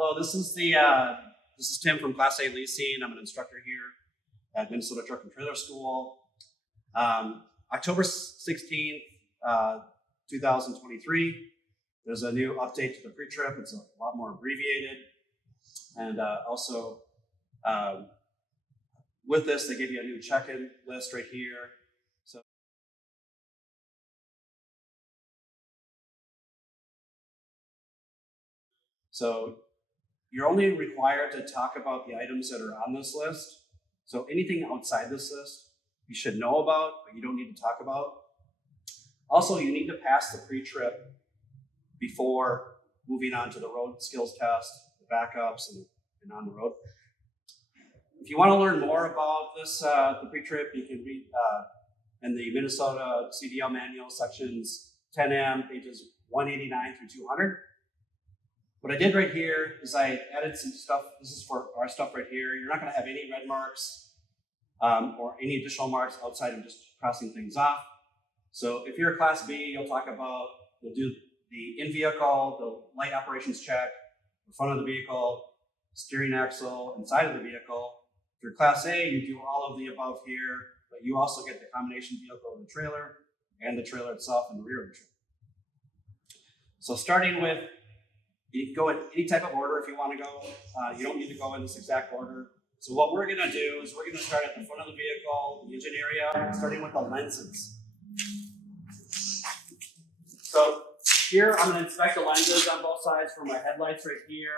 Hello, this is Tim from Class A Leasing. I'm an instructor here at Minnesota Truck and Trailer School. October 16th, 2023. There's a new update to the pre-trip. It's a lot more abbreviated. And also, with this, they give you a new check-in list right here. So you're only required to talk about the items that are on this list. So anything outside this list, you should know about, but you don't need to talk about. Also, you need to pass the pre-trip before moving on to the road skills test, the backups, and on the road. If you want to learn more about this, the pre-trip, you can read in the Minnesota CDL manual, sections 10M, pages 189 through 200. What I did right here is I added some stuff. This is for our stuff right here. You're not going to have any red marks or any additional marks outside of just crossing things off. So if you're a Class B, you'll do the in-vehicle, the light operations check, the front of the vehicle, steering axle, and side of the vehicle. If you're Class A, you do all of the above here, but you also get the combination vehicle of the trailer and the trailer itself in the rear of the trailer. So starting with, you can go in any type of order if you want to go. You don't need to go in this exact order. So what we're going to do is we're going to start at the front of the vehicle, the engine area, starting with the lenses. So here I'm going to inspect the lenses on both sides for my headlights right here,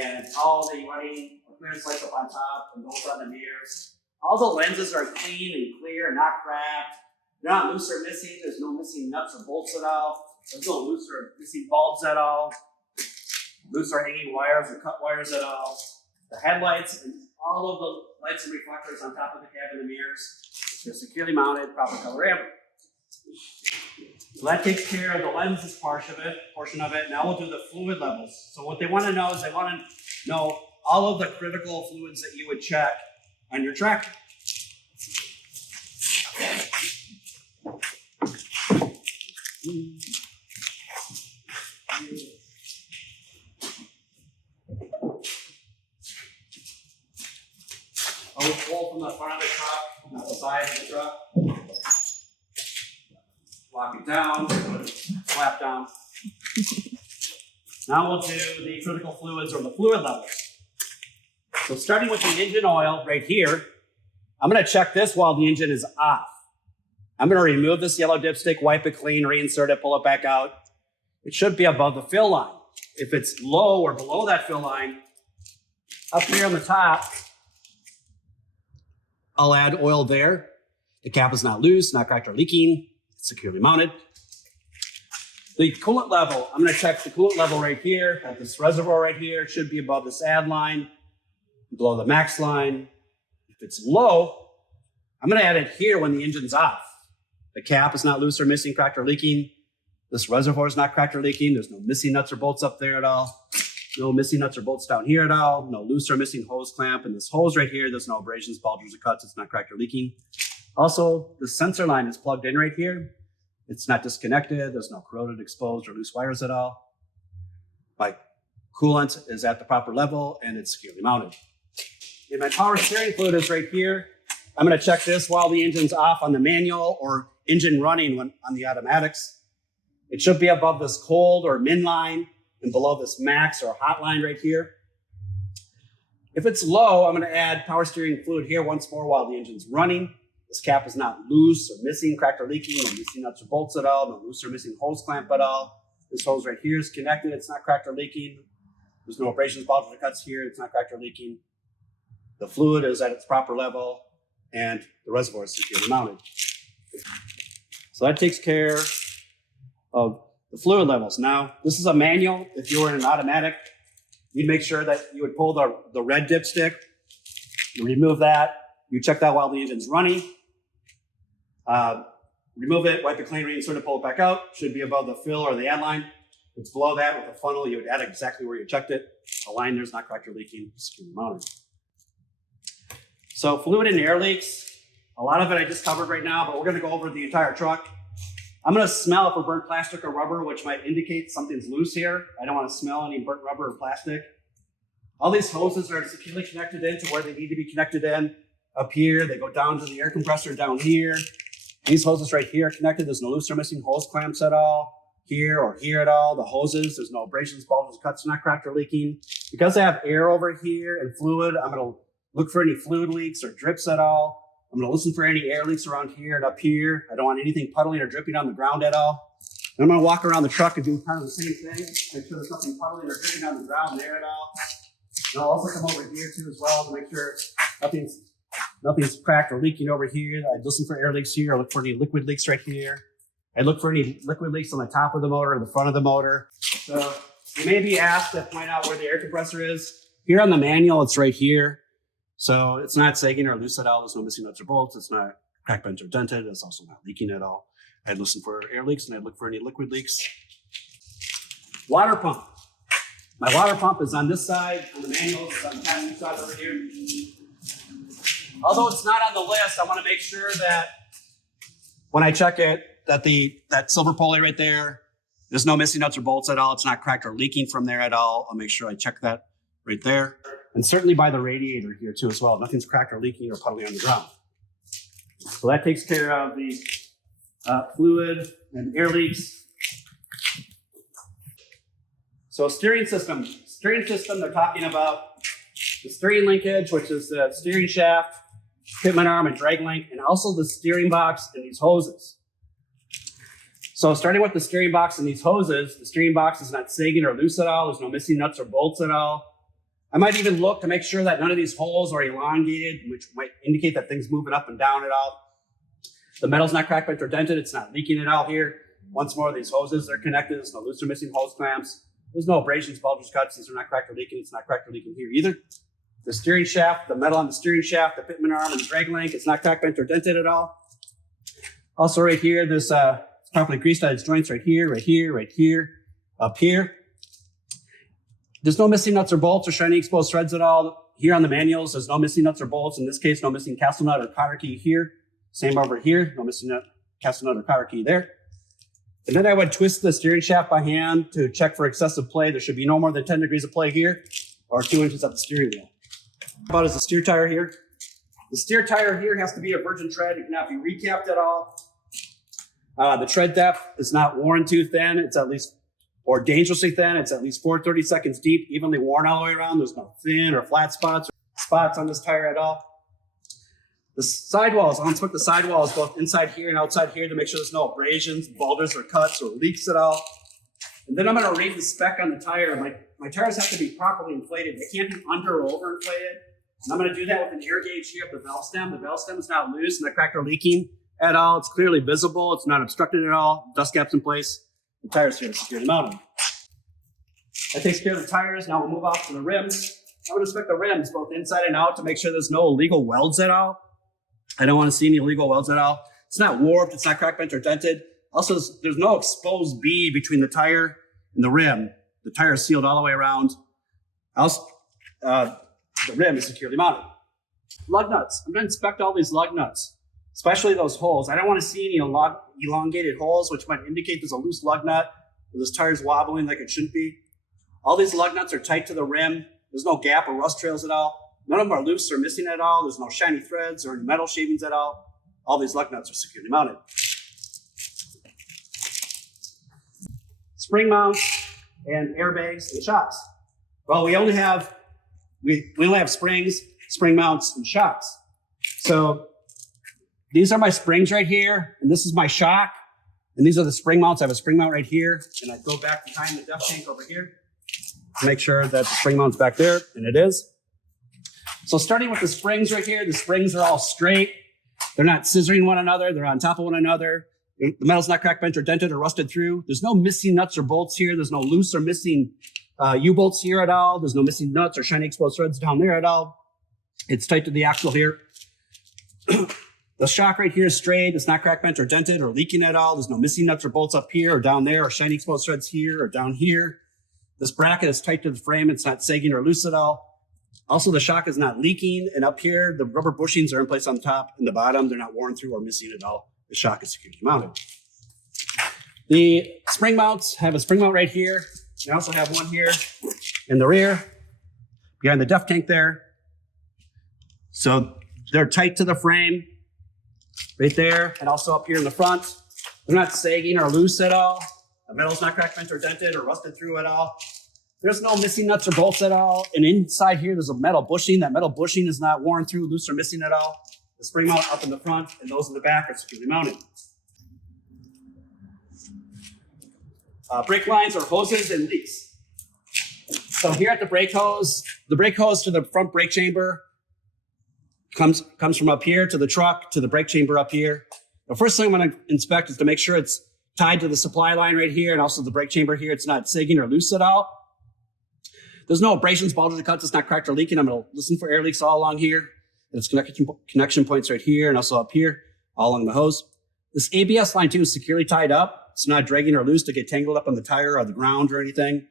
and all the running clearance lights up on top, and those on the mirrors. All the lenses are clean and clear, not cracked. They're not loose or missing. There's no missing nuts or bolts at all. There's no loose or missing bulbs at all. Loose or hanging wires or cut wires at all. The headlights and all of the lights and reflectors on top of the cab and the mirrors, they're securely mounted, proper color amber. So that takes care of the lenses portion of it. Now we'll do the fluid levels. So what they want to know is they want to know all of the critical fluids that you would check on your tractor. Always pull from the front of the truck, not the side of the truck. Lock it down, slap down. Now we'll do the critical fluids or the fluid levels. So starting with the engine oil right here, I'm going to check this while the engine is off. I'm going to remove this yellow dipstick, wipe it clean, reinsert it, pull it back out. It should be above the fill line. If it's low or below that fill line, up here on the top, I'll add oil there. The cap is not loose, not cracked or leaking. It's securely mounted. The coolant level, I'm going to check the coolant level right here at this reservoir right here. It should be above this add line, below the max line. If it's low, I'm going to add it here when the engine's off. The cap is not loose or missing, cracked or leaking. This reservoir is not cracked or leaking. There's no missing nuts or bolts up there at all. No missing nuts or bolts down here at all. No loose or missing hose clamp. And this hose right here, there's no abrasions, bulges, or cuts. It's not cracked or leaking. Also, the sensor line is plugged in right here. It's not disconnected. There's no corroded, exposed, or loose wires at all. My coolant is at the proper level and it's securely mounted. And my power steering fluid is right here. I'm going to check this while the engine's off on the manual or engine running on the automatics. It should be above this cold or min line and below this max or hot line right here. If it's low, I'm going to add power steering fluid here once more while the engine's running. This cap is not loose or missing, cracked or leaking, no missing nuts or bolts at all, no loose or missing hose clamp at all. This hose right here is connected, it's not cracked or leaking. There's no abrasions, bulges, or cuts here, it's not cracked or leaking. The fluid is at its proper level and the reservoir is securely mounted. So that takes care of the fluid levels. Now, this is a manual. If you were in an automatic, you'd make sure that you would pull the red dipstick, you remove that, you check that while the engine's running. Remove it, wipe it clean, reinsert it, pull it back out. Should be above the fill or the add line. If it's below that with a funnel, you would add exactly where you checked it. The line there's not cracked or leaking, securely mounted. So fluid and air leaks, a lot of it I just covered right now, but we're going to go over the entire truck. I'm going to smell for burnt plastic or rubber, which might indicate something's loose here. I don't want to smell any burnt rubber or plastic. All these hoses are securely connected into where they need to be connected in. Up here, they go down to the air compressor down here. These hoses right here are connected. There's no loose or missing hose clamps at all here or here at all. The hoses, there's no abrasions, bulges, cuts, not cracked or leaking. Because I have air over here and fluid, I'm going to look for any fluid leaks or drips at all. I'm going to listen for any air leaks around here and up here. I don't want anything puddling or dripping on the ground at all. And I'm going to walk around the truck and do kind of the same thing. Make sure there's nothing puddling or dripping on the ground there at all. And I'll also come over here too as well to make sure nothing's cracked or leaking over here. I listen for air leaks here. I look for any liquid leaks right here. I look for any liquid leaks on the top of the motor or the front of the motor. So you may be asked to point out where the air compressor is. Here on the manual, it's right here. So it's not sagging or loose at all. There's no missing nuts or bolts. It's not cracked, bent, or dented. It's also not leaking at all. I'd listen for air leaks and I'd look for any liquid leaks. Water pump. My water pump is on this side. On the manual, it's on the passenger side over here. Although it's not on the list, I want to make sure that when I check it, that silver pulley right there, there's no missing nuts or bolts at all. It's not cracked or leaking from there at all. I'll make sure I check that right there. And certainly by the radiator here too as well. Nothing's cracked or leaking or puddling on the ground. So that takes care of the fluid and air leaks. So steering system, they're talking about the steering linkage, which is the steering shaft, pitman arm, and drag link, and also the steering box and these hoses. So starting with the steering box and these hoses, the steering box is not sagging or loose at all. There's no missing nuts or bolts at all. I might even look to make sure that none of these holes are elongated, which might indicate that things moving up and down at all. The metal's not cracked, bent, or dented. It's not leaking at all here. Once more, these hoses, they're connected. There's no loose or missing hose clamps. There's no abrasions, bulges, cuts. These are not cracked or leaking. It's not cracked or leaking here either. The steering shaft, the metal on the steering shaft, the pitman arm, and the drag link, it's not cracked, bent, or dented at all. Also right here, there's it's properly greased at its joints right here, right here, right here, up here. There's no missing nuts or bolts or shiny exposed threads at all. Here on the manuals, there's no missing nuts or bolts. In this case, no missing castle nut or cotter key here. Same over here, no missing castle nut or cotter key there. And then I would twist the steering shaft by hand to check for excessive play. There should be no more than 10 degrees of play here or 2 inches at the steering wheel. About is the steer tire here. The steer tire here has to be a virgin tread. It cannot be recapped at all. The tread depth is not worn too thin. It's at least, or dangerously thin. It's at least 4/32 deep, evenly worn all the way around. There's no thin or flat spots on this tire at all. The sidewalls, I want to put the sidewalls both inside here and outside here to make sure there's no abrasions, bulges, or cuts, or leaks at all. And then I'm going to read the spec on the tire. My tires have to be properly inflated. They can't be under or over inflated. And I'm going to do that with an air gauge here of the valve stem. The valve stem is not loose, not cracked or leaking at all. It's clearly visible. It's not obstructed at all. Dust caps in place. The tires here are securely mounted. That takes care of the tires. Now we'll move off to the rims. I'm going to inspect the rims both inside and out to make sure there's no illegal welds at all. I don't want to see any illegal welds at all. It's not warped. It's not cracked, bent, or dented. Also, there's no exposed bead between the tire and the rim. The tire is sealed all the way around. Also, the rim is securely mounted. Lug nuts. I'm going to inspect all these lug nuts, especially those holes. I don't want to see any elongated holes, which might indicate there's a loose lug nut or this tire's wobbling like it shouldn't be. All these lug nuts are tight to the rim. There's no gap or rust trails at all. None of them are loose or missing at all. There's no shiny threads or any metal shavings at all. All these lug nuts are securely mounted. Spring mounts and airbags and shocks. Well, we only have springs, spring mounts, and shocks. So these are my springs right here, and this is my shock, and these are the spring mounts. I have a spring mount right here, and I go back behind the depth tank over here to make sure that the spring mount's back there, and it is. So starting with the springs right here, the springs are all straight. They're not scissoring one another. They're on top of one another. The metal's not cracked, bent, or dented, or rusted through. There's no missing nuts or bolts here. There's no loose or missing U-bolts here at all. There's no missing nuts or shiny exposed threads down there at all. It's tight to the axle here. The shock right here is straight. It's not cracked, bent, or dented, or leaking at all. There's no missing nuts or bolts up here or down there, or shiny exposed threads here or down here. This bracket is tight to the frame. It's not sagging or loose at all. Also, the shock is not leaking, and up here, the rubber bushings are in place on top and the bottom. They're not worn through or missing at all. The shock is securely mounted. The spring mounts have a spring mount right here. I also have one here in the rear. behind the def tank there. So they're tight to the frame right there, and also up here in the front. They're not sagging or loose at all. The metal's not cracked, bent, or dented, or rusted through at all. There's no missing nuts or bolts at all. And inside here, there's a metal bushing. That metal bushing is not worn through, loose, or missing at all. The spring mount up in the front and those in the back are securely mounted. Brake lines are hoses and leaks. So here at the brake hose to the front brake chamber comes from up here to the truck to the brake chamber up here. The first thing I'm going to inspect is to make sure it's tied to the supply line right here and also the brake chamber here. It's not sagging or loose at all. There's no abrasions, bulges, or cuts. It's not cracked or leaking. I'm going to listen for air leaks all along here. There's connection points right here and also up here, all along the hose. This ABS line too is securely tied up. It's not dragging or loose to get tangled up on the tire or the ground or anything.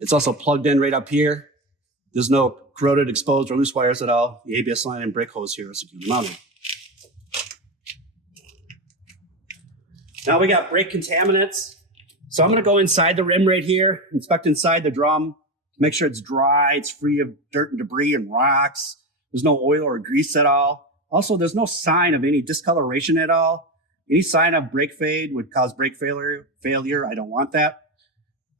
It's also plugged in right up here. There's no corroded, exposed, or loose wires at all. The ABS line and brake hose here are securely mounted. Now we got brake contaminants. So I'm going to go inside the rim right here, inspect inside the drum, make sure it's dry, it's free of dirt and debris and rocks. There's no oil or grease at all. Also, there's no sign of any discoloration at all. Any sign of brake fade would cause brake failure. I don't want that.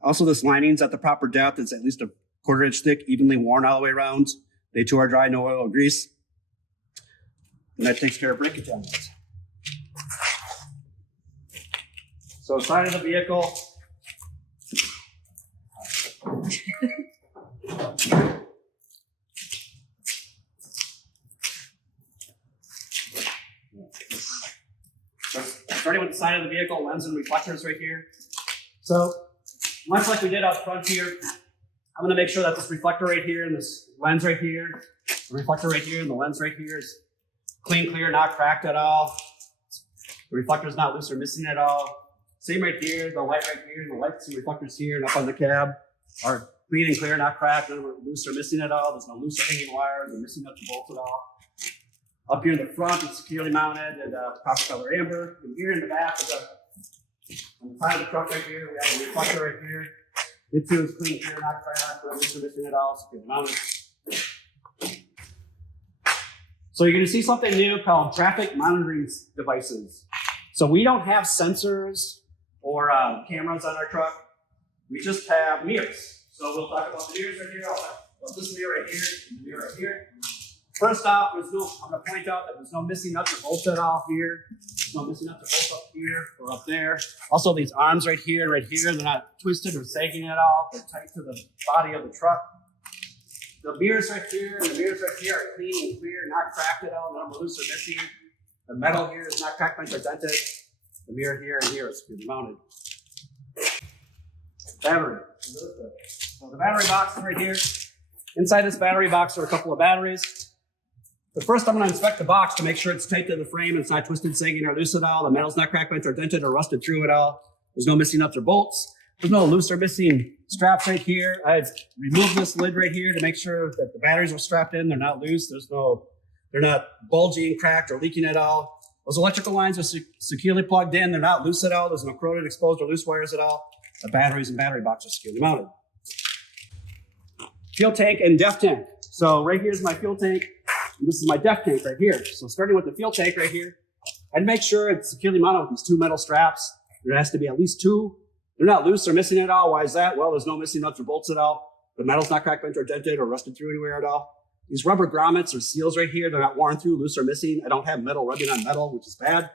Also, this lining's at the proper depth. It's at least a 1/4 inch thick, evenly worn all the way around. They too are dry, no oil or grease. And that takes care of brake contaminants. So side of the vehicle. Starting with the side of the vehicle, lens and reflectors right here. So much like we did up front here, I'm going to make sure that this reflector right here and this lens right here, the reflector right here and the lens right here is clean, clear, not cracked at all. The reflector is not loose or missing at all. Same right here, the light right here, the lights and reflectors here and up on the cab are clean and clear, not cracked, none loose or missing at all. There's no loose or hanging wires or missing nuts or bolts at all. Up here in the front, it's securely mounted and copper color amber. And here in the back, on the side of the truck right here, we have a reflector right here. It too is clean, clear, not cracked, no loose or missing at all, securely mounted. So you're going to see something new called traffic monitoring devices. So we don't have sensors or cameras on our truck. We just have mirrors. So we'll talk about the mirrors right here. I'll talk about this mirror right here and the mirror right here. First off, I'm going to point out that there's no missing nuts or bolts at all here. There's no missing nuts or bolts up here or up there. Also, these arms right here and right here, they're not twisted or sagging at all. They're tight to the body of the truck. The mirrors right here and the mirrors right here are clean and clear, not cracked at all, none loose or missing. The metal here is not cracked, bent, or dented. The mirror here and here is securely mounted. Battery. So the battery box is right here. Inside this battery box are a couple of batteries. But first, I'm going to inspect the box to make sure it's tight to the frame and it's not twisted, sagging, or loose at all. The metal's not cracked, bent, or dented, or rusted through at all. There's no missing nuts or bolts. There's no loose or missing straps right here. I've removed this lid right here to make sure that the batteries are strapped in. They're not loose. They're not bulging, cracked, or leaking at all. Those electrical lines are securely plugged in. They're not loose at all. There's no corroded, exposed, or loose wires at all. The batteries and battery box are securely mounted. Fuel tank and def tank. So right here's my fuel tank. And this is my def tank right here. So starting with the fuel tank right here, I'd make sure it's securely mounted with these 2 metal straps. There has to be at least 2. They're not loose or missing at all. Why is that? Well, there's no missing nuts or bolts at all. The metal's not cracked, bent, or dented, or rusted through anywhere at all. These rubber grommets or seals right here, they're not worn through, loose or missing. I don't have metal rubbing on metal, which is bad.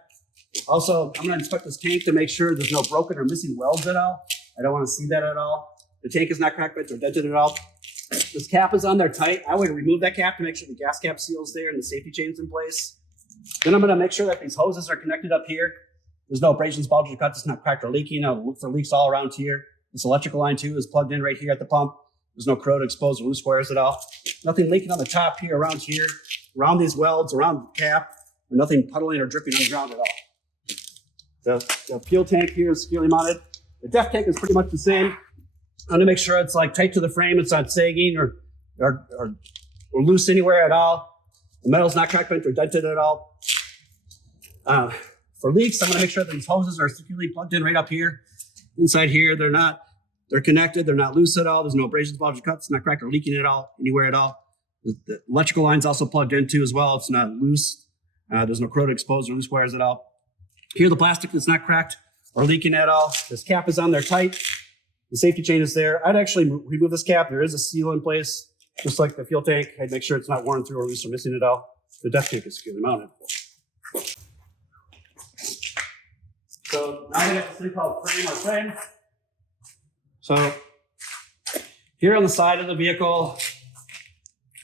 Also, I'm going to inspect this tank to make sure there's no broken or missing welds at all. I don't want to see that at all. The tank is not cracked, bent, or dented at all. This cap is on there tight. I would remove that cap to make sure the gas cap seal's there and the safety chain's in place. Then I'm going to make sure that these hoses are connected up here. There's no abrasions, bulges, or cuts. It's not cracked or leaking. I'll look for leaks all around here. This electrical line too is plugged in right here at the pump. There's no corroded, exposed, or loose wires at all. Nothing leaking on the top here, around these welds, around the cap, or nothing puddling or dripping on the ground at all. The fuel tank here is securely mounted. The def tank is pretty much the same. I'm gonna make sure it's like tight to the frame. It's not sagging or loose anywhere at all. The metal's not cracked, bent, or dented at all. For leaks, I'm gonna make sure that these hoses are securely plugged in right up here. Inside here, they're They're connected. They're not loose at all. There's no abrasions, bulges, cuts, not cracked or leaking at all, anywhere at all. The electrical line's also plugged into as well. It's not loose. There's no corroded, exposed, or loose wires at all. Here, the plastic is not cracked or leaking at all. This cap is on there tight. The safety chain is there. I'd actually remove this cap. There is a seal in place, just like the fuel tank. I'd make sure it's not worn through or loose or missing at all. The depth tank is securely mounted. So now we have this thing called frame. So here on the side of the vehicle,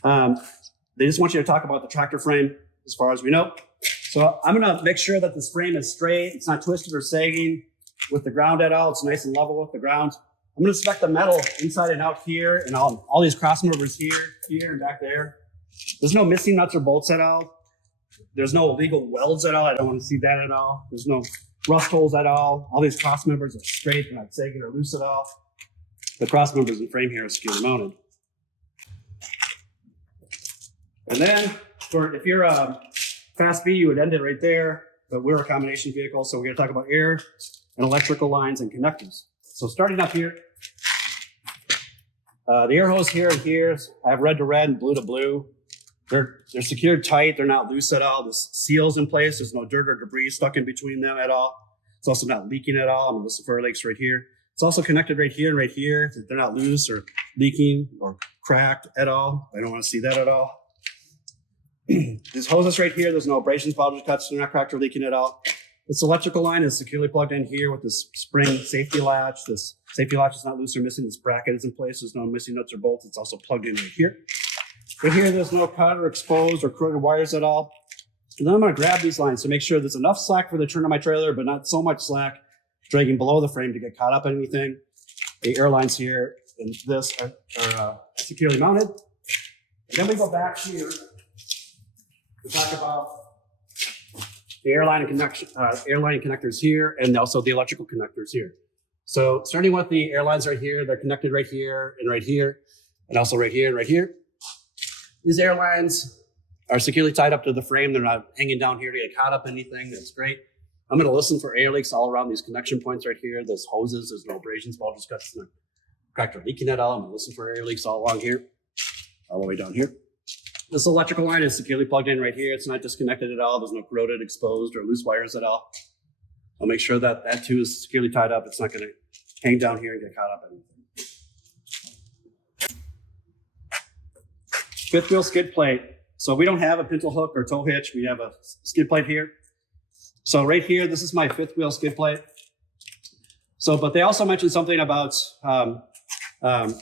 they just want you to talk about the tractor frame as far as we know. So I'm going to make sure that this frame is straight. It's not twisted or sagging with the ground at all. It's nice and level with the ground. I'm going to inspect the metal inside and out here and all these cross members here, and back there. There's no missing nuts or bolts at all. There's no illegal welds at all. I don't want to see that at all. There's no rust holes at all. All these cross members are straight. They're not sagging or loose at all. The cross members and frame here are securely mounted. And then, if you're a Class B, you would end it right there. But we're a combination vehicle, so we're going to talk about air and electrical lines and connectors. So starting up here, the air hose here and here, I have red to red and blue to blue. They're secured tight. They're not loose at all. The seal's in place. There's no dirt or debris stuck in between them at all. It's also not leaking at all. I'm listed for leaks right here. It's also connected right here and right here. They're not loose or leaking or cracked at all. I don't want to see that at all. These hoses right here, there's no abrasions, bulges, cuts. They're not cracked or leaking at all. This electrical line is securely plugged in here with this spring safety latch. This safety latch is not loose or missing. This bracket is in place. There's no missing nuts or bolts. It's also plugged in right here. Right here, there's no cut or exposed or corroded wires at all. And then I'm going to grab these lines to make sure there's enough slack for the turn of my trailer, but not so much slack dragging below the frame to get caught up in anything. The air lines here and this are securely mounted. And then we go back here to talk about the airline connectors here and also the electrical connectors here. So starting with the airlines right here, they're connected right here, and also right here and right here. These airlines are securely tied up to the frame. They're not hanging down here to get caught up in anything. That's great. I'm going to listen for air leaks all around these connection points right here. There's hoses, there's no abrasions, bulges, cuts, no cracked or leaking at all. I'm going to listen for air leaks all along here, all the way down here. This electrical line is securely plugged in right here. It's not disconnected at all. There's no corroded, exposed, or loose wires at all. I'll make sure that that too is securely tied up. It's not going to hang down here and get caught up in anything. Fifth wheel skid plate. So we don't have a pintle hook or tow hitch. We have a skid plate here. So right here, this is my fifth wheel skid plate. So, but they also mentioned something about on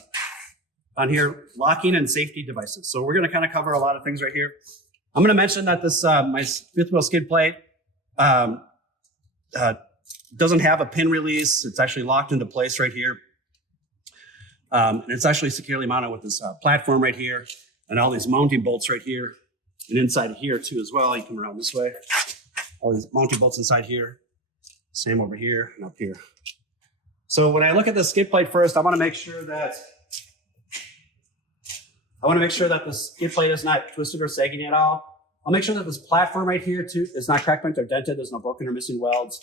here, locking and safety devices. So we're going to kind of cover a lot of things right here. I'm going to mention that this my fifth wheel skid plate doesn't have a pin release. It's actually locked into place right here. And it's actually securely mounted with this platform right here and all these mounting bolts right here and inside here too as well. You come around this way. All these mounting bolts inside here. Same over here and up here. So when I look at the skid plate first, I want to make sure that the skid plate is not twisted or sagging at all. I'll make sure that this platform right here too is not cracked, bent, or dented. There's no broken or missing welds.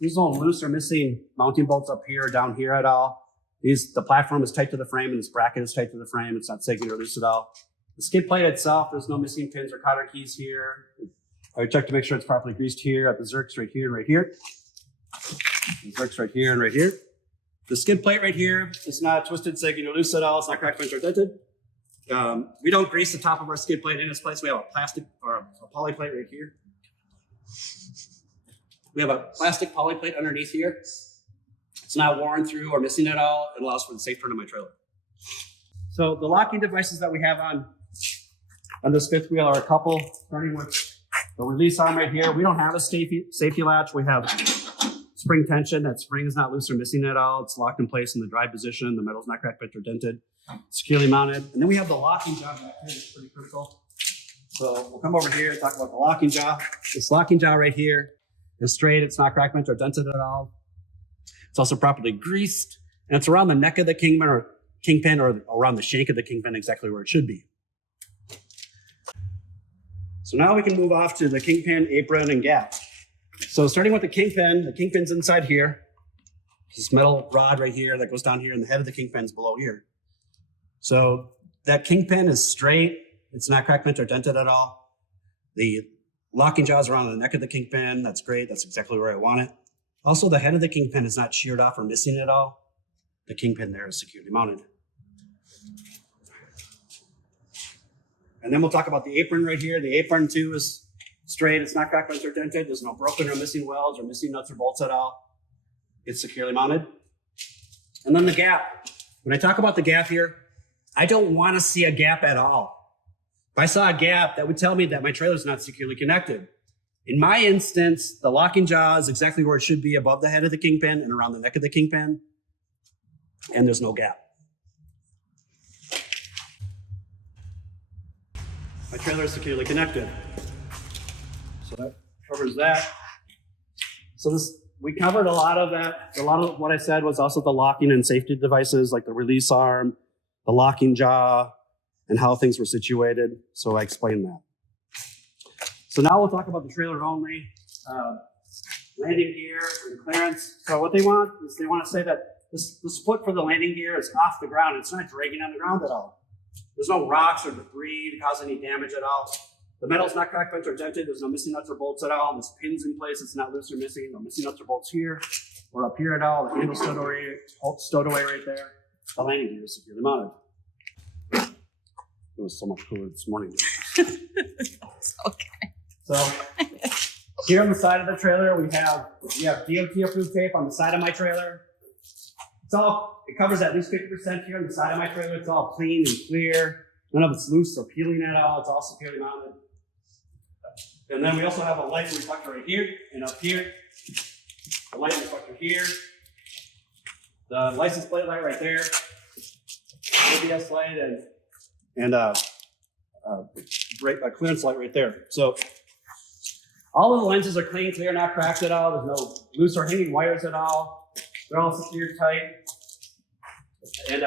There's no loose or missing mounting bolts up here or down here at all. The platform is tight to the frame and this bracket is tight to the frame. It's not sagging or loose at all. The skid plate itself, there's no missing pins or cotter keys here. I check to make sure it's properly greased here at the zerks right here and right here. The zerks right here and right here. The skid plate right here, it's not twisted, sagging, or loose at all. It's not cracked, bent, or dented. We don't grease the top of our skid plate in its place. We have a plastic or a poly plate right here. We have a plastic poly plate underneath here. It's not worn through or missing at all. It allows for the safe turn of my trailer. So the locking devices that we have on this fifth wheel are a couple, starting with the release arm right here. We don't have a safety latch. We have spring tension. That spring is not loose or missing at all. It's locked in place in the dry position. The metal's not cracked, bent, or dented. Securely mounted. And then we have the locking jaw back here. It's pretty critical. So we'll come over here and talk about the locking jaw. This locking jaw right here is straight. It's not cracked, bent, or dented at all. It's also properly greased. And it's around the neck of the kingpin or around the shank of the kingpin, exactly where it should be. So now we can move off to the kingpin, apron, and gap. So starting with the kingpin's inside here. This metal rod right here that goes down here, and the head of the kingpin's below here. So that kingpin is straight. It's not cracked, bent, or dented at all. The locking jaws are on the neck of the kingpin. That's great. That's exactly where I want it. Also, the head of the kingpin is not sheared off or missing at all. The kingpin there is securely mounted. And then we'll talk about the apron right here. The apron too is straight. It's not cracked, bent, or dented. There's no broken or missing welds or missing nuts or bolts at all. It's securely mounted. And then the gap. When I talk about the gap here, I don't want to see a gap at all. If I saw a gap, that would tell me that my trailer is not securely connected. In my instance, the locking jaw is exactly where it should be, above the head of the kingpin and around the neck of the kingpin. And there's no gap. My trailer is securely connected. So that covers that. So we covered a lot of that. A lot of what I said was also the locking and safety devices, like the release arm, the locking jaw, and how things were situated. So I explained that. So now we'll talk about the trailer only, landing gear and clearance. So what they want is they want to say that the split for the landing gear is off the ground. It's not dragging on the ground at all. There's no rocks or debris to cause any damage at all. The metal's not cracked, bent, or dented. There's no missing nuts or bolts at all. There's pins in place. It's not loose or missing. No missing nuts or bolts here or up here at all. The handle stowed away right there. The landing gear is securely mounted. It was so much cooler this morning. Okay. So here on the side of the trailer, we have DOT approved tape on the side of my trailer. It covers at least 50% here on the side of my trailer. It's all clean and clear. None of it's loose or peeling at all. It's all securely mounted. And then we also have a light reflector right here and up here. The light reflector here. The license plate light right there. ABS light and a clearance light right there. So all of the lenses are clean, clear, not cracked at all. There's no loose or hanging wires at all. They're all secured tight and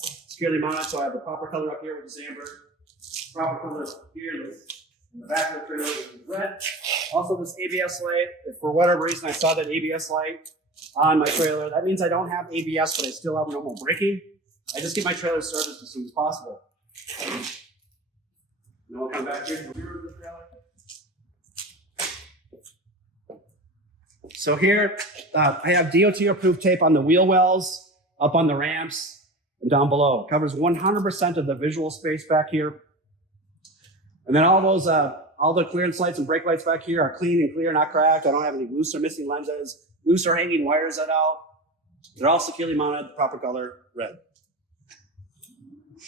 securely mounted. So I have the proper color up here, which is amber. Proper color here in the back of the trailer, which is red. Also, this ABS light. If for whatever reason I saw that ABS light on my trailer, that means I don't have ABS, but I still have normal braking. I just get my trailer serviced as soon as possible. And then we'll come back here to the rear of the trailer. So here, I have DOT approved tape on the wheel wells, up on the ramps, and down below. It covers 100% of the visual space back here. And then all the clearance lights and brake lights back here are clean and clear, not cracked. I don't have any loose or missing lenses, loose or hanging wires at all. They're all securely mounted, the proper color, red.